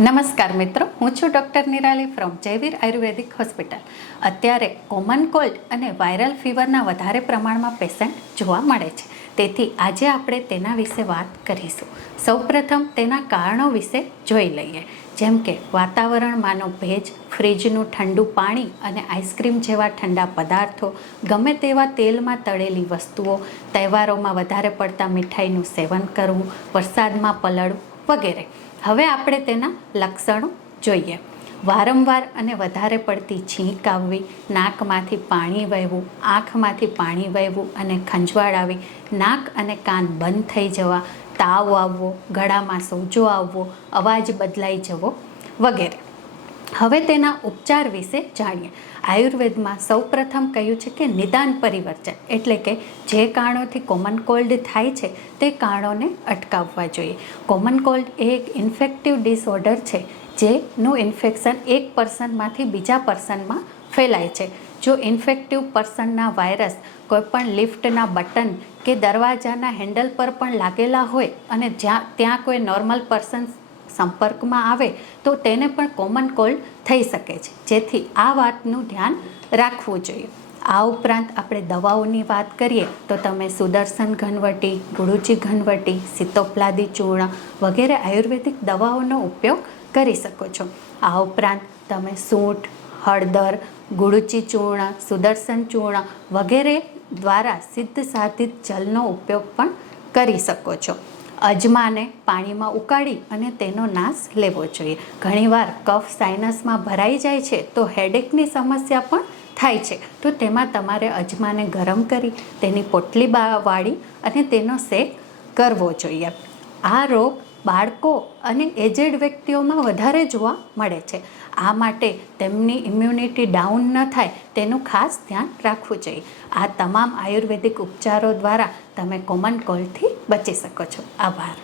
નમસ્કાર મિત્રો, હું છું doctor Nirali from Jayveer Ayurvedic hospital. અત્યારે કોમન કોલ્ડ અને વાયરલ ફીવરના વધારે પ્રમાણમાં પેશન્ટ જોવા મળે છે. તેથી આજે આપણે તેના વિશે વાત કરીશું. સૌપ્રથમ તેના કારણો વિશે જોઈ લઈએ. જેમ કે વાતાવરણમાંનો ભેજ, ફ્રીજનું ઠંડુ પાણી અને આઈસ્ક્રીમ જેવા ઠંડા પદાર્થો, ગમે તેવા તેલમાં તળેલી વસ્તુઓ, તહેવારોમાં વધારે પડતા મીઠાઈનું સેવન કરવું, વરસાદમાં પલળવું વગેરે. હવે આપણે તેના લક્ષણો જોઈએ. વારંવાર અને વધારે પડતી છીંક આવવી, નાકમાંથી પાણી વહેવું, આંખમાંથી પાણી વહેવું અને ખંજવાળ આવી, નાક અને કાન બંધ થઈ જવા, તાવ આવવો, ગળામાં સોજો આવવો, અવાજ બદલાઈ જવો વગેરે. હવે તેના ઉપચાર વિશે જાણીએ. આયુર્વેદમાં સૌપ્રથમ કહ્યું છે કે નિદાન પરિવર્જન, એટલે કે જે કારણોથી કોમન કોલ્ડ થાય છે તે કારણોને અટકાવવા જોઈએ. કોમન કોલ્ડ એ એક ઇન્ફેક્ટિવ ડિસઓર્ડર છે જેનું ઇન્ફેક્શન એક પર્સનમાંથી બીજા પર્સનમાં ફેલાય છે. જો ઇન્ફેક્ટિવ પર્સનના વાયરસ કોઈપણ લિફ્ટના બટન કે દરવાજાના હેન્ડલ પર પણ લાગેલા હોય અને ત્યાં કોઈ નોર્મલ પર્સન સંપર્કમાં આવે તો તેને પણ કોમન કોલ્ડ થઈ શકે છે. જેથી આ વાતનું ધ્યાન રાખવું જોઈએ. આ ઉપરાંત આપણે દવાઓની વાત કરીએ તો તમે સુદર્શન ઘનવટી, ગુડુચી ઘનવટી, સિતોપલાદી ચૂર્ણ વગેરે આયુર્વેદિક દવાઓનો ઉપયોગ કરી શકો છો. આ ઉપરાંત તમે સૂંઠ, હળદર, ગુડુચી ચૂર્ણ, સુદર્શન ચૂર્ણ વગેરે દ્વારા સિદ્ધ સાધિત જલનો ઉપયોગ પણ કરી શકો છો. અજમાને પાણીમાં ઉકાળી અને તેનો નાશ લેવો જોઈએ. ઘણીવાર કફ સાઇનસમાં ભરાઈ જાય છે તો હેડેકની સમસ્યા પણ થાય છે, તો તેમાં તમારે અજમાને ગરમ કરી તેની પોટલી વાળી અને તેનો શેક કરવો જોઈએ. આ રોગ બાળકો અને એજેડ વ્યક્તિઓમાં વધારે જોવા મળે છે. આ માટે તેમની ઇમ્યુનિટી ડાઉન ન થાય તેનું ખાસ ધ્યાન રાખવું જોઈએ. આ તમામ આયુર્વેદિક ઉપચારો દ્વારા તમે કોમન કોલ્ડથી બચી શકો છો. આભાર.